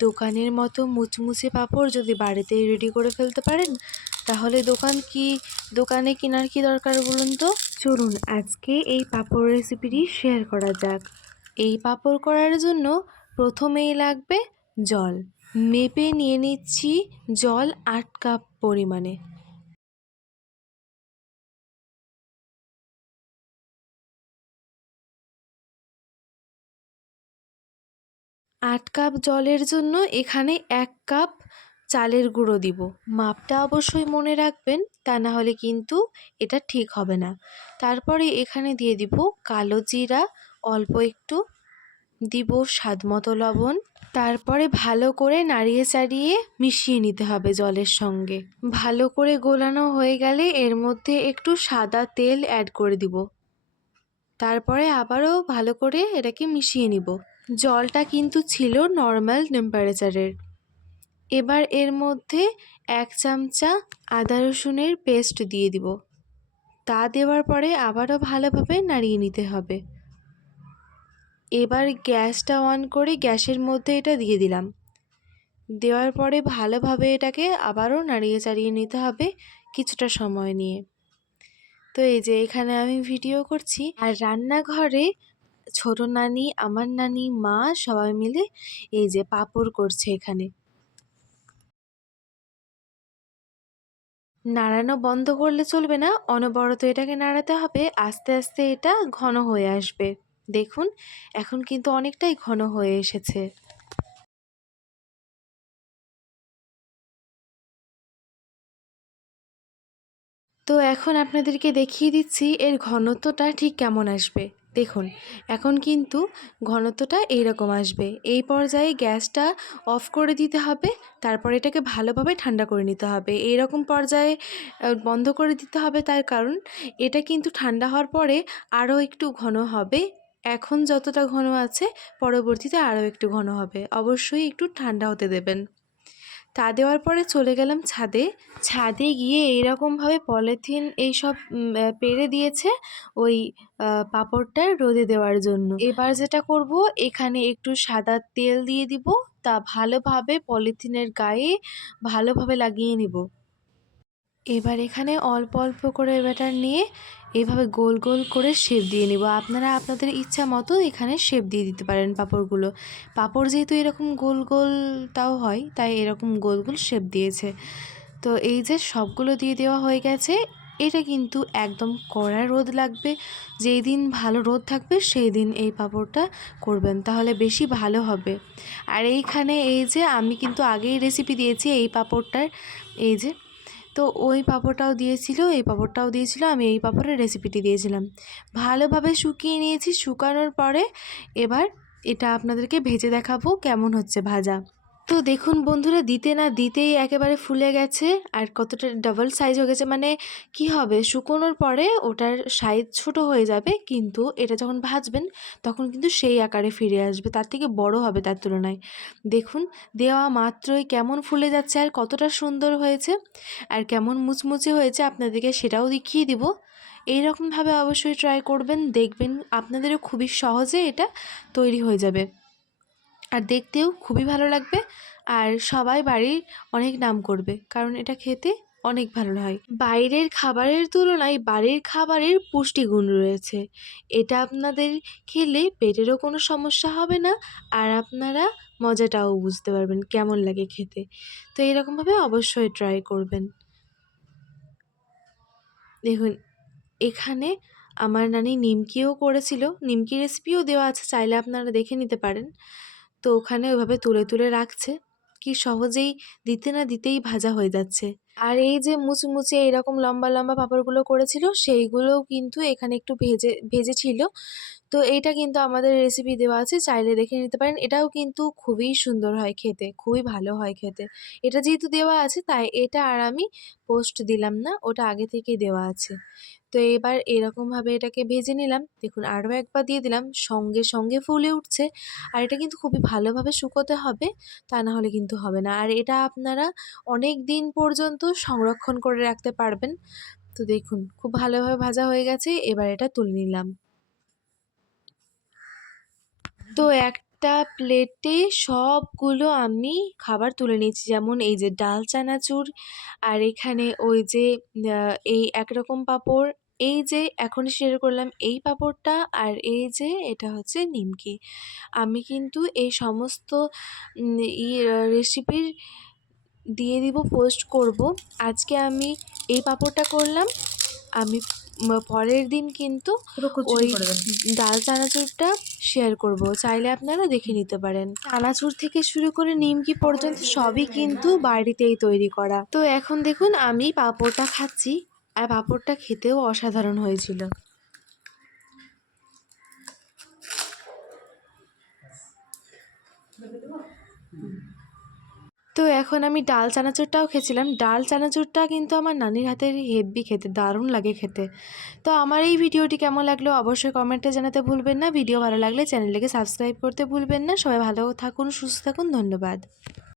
দোকানের মতো মুচমুচে পাঁপড় যদি বাড়িতেই রেডি করে ফেলতে পারেন তাহলে দোকান কি দোকানে কেনার কি দরকার বলুন তো? চলুন আজকে এই পাঁপড় রেসিপিটি শেয়ার করা যাক। এই পাঁপড় করার জন্য প্রথমেই লাগবে জল। মেপে নিয়ে নিচ্ছি জল আট কাপ পরিমাণে। আট কাপ জলের জন্য এখানে এক কাপ চালের গুঁড়ো দিব। মাপটা অবশ্যই মনে রাখবেন, তা না হলে কিন্তু এটা ঠিক হবে না। তারপরে এখানে দিয়ে দিব কালো জিরা, অল্প একটু দিব স্বাদ মতো লবণ। তারপরে ভালো করে নাড়িয়ে চাড়িয়ে মিশিয়ে নিতে হবে জলের সঙ্গে। ভালো করে গোলানো হয়ে গেলে এর মধ্যে একটু সাদা তেল অ্যাড করে দিব। তারপরে আবারও ভালো করে এটাকে মিশিয়ে নিব। জলটা কিন্তু ছিল নর্মাল টেম্পারেচারের এবার এর মধ্যে এক চামচা আদা রসুনের পেস্ট দিয়ে দিব। তা দেওয়ার পরে আবারও ভালোভাবে নাড়িয়ে নিতে হবে। এবার গ্যাসটা অন করে গ্যাসের মধ্যে এটা দিয়ে দিলাম। দেওয়ার পরে ভালোভাবে এটাকে আবারও নাড়িয়ে চাড়িয়ে নিতে হবে কিছুটা সময় নিয়ে। তো এই যে এখানে আমি ভিডিও করছি। আর রান্নাঘরে ছোট নানি, আমার নানি, মা সবাই মিলে এই যে পাঁপড় করছে এখানে। নাড়ানো বন্ধ করলে চলবে না, অনবরত এটাকে নাড়াতে হবে, আস্তে আস্তে এটা ঘন হয়ে আসবে। দেখুন, এখন কিন্তু অনেকটাই ঘন হয়ে এসেছে। তো এখন আপনাদেরকে দেখিয়ে দিচ্ছি এর ঘনত্বটা ঠিক কেমন আসবে। দেখুন, এখন কিন্তু ঘনত্বটা এইরকম আসবে। এই পর্যায়ে গ্যাসটা অফ করে দিতে হবে, তারপর এটাকে ভালোভাবে ঠান্ডা করে নিতে হবে। এই রকম পর্যায়ে বন্ধ করে দিতে হবে তার কারণ, এটা কিন্তু ঠান্ডা হওয়ার পরে আরও একটু ঘন হবে। এখন যতটা ঘন আছে, পরবর্তীতে আরও একটু ঘন হবে। অবশ্যই একটু ঠান্ডা হতে দেবেন। তা দেওয়ার পরে চলে গেলাম ছাদে। ছাদে গিয়ে এইরকমভাবে পলিথিন এইসব পেরে দিয়েছে ওই পাঁপড়টা রোদে দেওয়ার জন্য। এবার যেটা করব, এখানে একটু সাদা তেল দিয়ে দিব। তা ভালোভাবে পলিথিনের গায়ে ভালোভাবে লাগিয়ে নিব। এবার এখানে অল্প অল্প করে ব্যাটার নিয়ে এভাবে গোল গোল করে শেপ দিয়ে নিব। আপনারা আপনাদের ইচ্ছা মতো এখানে শেপ দিয়ে দিতে পারেন পাঁপড়গুলো। পাঁপড় যেহেতু এরকম গোল গোল তাও হয়, তাই এরকম গোল গোল শেপ দিয়েছে। তো এই যে সবগুলো দিয়ে দেওয়া হয়ে গেছে, এটা কিন্তু একদম কড়া রোদ লাগবে। যেই দিন ভালো রোদ থাকবে, সেই দিন এই পাঁপড়টা করবেন, তাহলে বেশি ভালো হবে। আর এইখানে এই যে আমি কিন্তু আগেই রেসিপি দিয়েছি এই পাঁপড়টার, এই যে তো ওই পাঁপড়টাও দিয়েছিল, এই পাঁপড়টাও দিয়েছিল, আমি এই পাঁপড়ের রেসিপিটি দিয়েছিলাম। ভালোভাবে শুকিয়ে নিয়েছি, শুকানোর পরে এবার এটা আপনাদেরকে ভেজে দেখাবো কেমন হচ্ছে ভাজা। তো দেখুন বন্ধুরা, দিতে না দিতেই একেবারে ফুলে গেছে আর কতটা ডাবল সাইজ হয়ে গেছে। মানে কি হবে? শুকোনোর পরে ওটার সাইজ ছোট হয়ে যাবে, কিন্তু এটা যখন ভাজবেন তখন কিন্তু সেই আকারে ফিরে আসবে। তার থেকে বড় হবে তার তুলনায়। দেখুন, দেওয়া মাত্রই কেমন ফুলে যাচ্ছে আর কতটা সুন্দর হয়েছে আর কেমন মুচমুচে হয়েছে আপনাদেরকে সেটাও দেখিয়ে দিব। এইরকমভাবে অবশ্যই ট্রাই করবেন, দেখবেন আপনাদেরও খুবই সহজে এটা তৈরি হয়ে যাবে। আর দেখতেও খুবই ভালো লাগবে। আর সবাই বাড়ির অনেক নাম করবে, কারণ এটা খেতে অনেক ভালো হয়। বাইরের খাবারের তুলনায় বাড়ির খাবারের পুষ্টিগুণ রয়েছে। এটা আপনাদের খেলে পেটেরও কোনো সমস্যা হবে না, আর আপনারা মজাটাও বুঝতে পারবেন কেমন লাগে খেতে। তো এরকমভাবে অবশ্যই ট্রাই করবেন। দেখুন, এখানে আমার নানি নিমকিও করেছিল। নিমকি রেসিপিও দেওয়া আছে, চাইলে আপনারা দেখে নিতে পারেন। তো ওখানে ওইভাবে তুলে তুলে রাখছে। কি সহজেই দিতে না দিতেই ভাজা হয়ে যাচ্ছে। আর এই যে মুচমুচে এরকম লম্বা লম্বা পাঁপড়গুলো করেছিল, সেইগুলোও কিন্তু এখানে একটু ভেজে, ভেজেছিল। তো এইটা কিন্তু আমাদের রেসিপি দেওয়া আছে, চাইলে দেখে নিতে পারেন। এটাও কিন্তু খুবই সুন্দর হয় খেতে, খুবই ভালো হয় খেতে। এটা যেহেতু দেওয়া আছে, তাই এটা আর আমি পোস্ট দিলাম না, ওটা আগে থেকেই দেওয়া আছে। তো এবার এরকমভাবে এটাকে ভেজে নিলাম। দেখুন, আরও একবার দিয়ে দিলাম। সঙ্গে সঙ্গে ফুলে উঠছে। আর এটা কিন্তু খুবই ভালোভাবে শুকোতে হবে। তা না হলে কিন্তু হবে না। আর এটা আপনারা অনেক দিন পর্যন্ত সংরক্ষণ করে রাখতে পারবেন। তো দেখুন, খুব ভালোভাবে ভাজা হয়ে গেছে। এবার এটা তুলে নিলাম। তো এক একটা প্লেটে সবগুলো আমি খাবার তুলে নিয়েছি। যেমন এই যে ডাল, চানাচুর, আর এখানে ওই যে এই একরকম পাঁপড় এই যে এখন শেয়ার করলাম এই পাঁপড়টা আর এই যে এটা হচ্ছে নিমকি। আমি কিন্তু এই সমস্ত রেসিপির দিয়ে দিব পোস্ট করব। আজকে আমি এই পাঁপড়টা করলাম। আমি পরের দিন কিন্তু ওই ডাল চানাচুরটা শেয়ার করব। চাইলে আপনারা দেখে নিতে পারেন। চানাচুর থেকে শুরু করে নিমকি পর্যন্ত সবই কিন্তু বাড়িতেই তৈরি করা। তো এখন দেখুন আমি পাঁপড়টা খাচ্ছি। আর পাঁপড়টা খেতেও অসাধারণ হয়েছিল। তো এখন আমি ডাল চানাচুরটাও খেয়েছিলাম। ডাল চানাচুরটা কিন্তু আমার নানির হাতের হেব্বি খেতে, দারুণ লাগে খেতে। তো আমার এই ভিডিওটি কেমন লাগল অবশ্যই কমেন্টে জানাতে ভুলবেন না। ভিডিও ভালো লাগলে চ্যানেলটিকে সাবস্ক্রাইব করতে ভুলবেন না। সবাই ভালো থাকুন, সুস্থ থাকুন, ধন্যবাদ।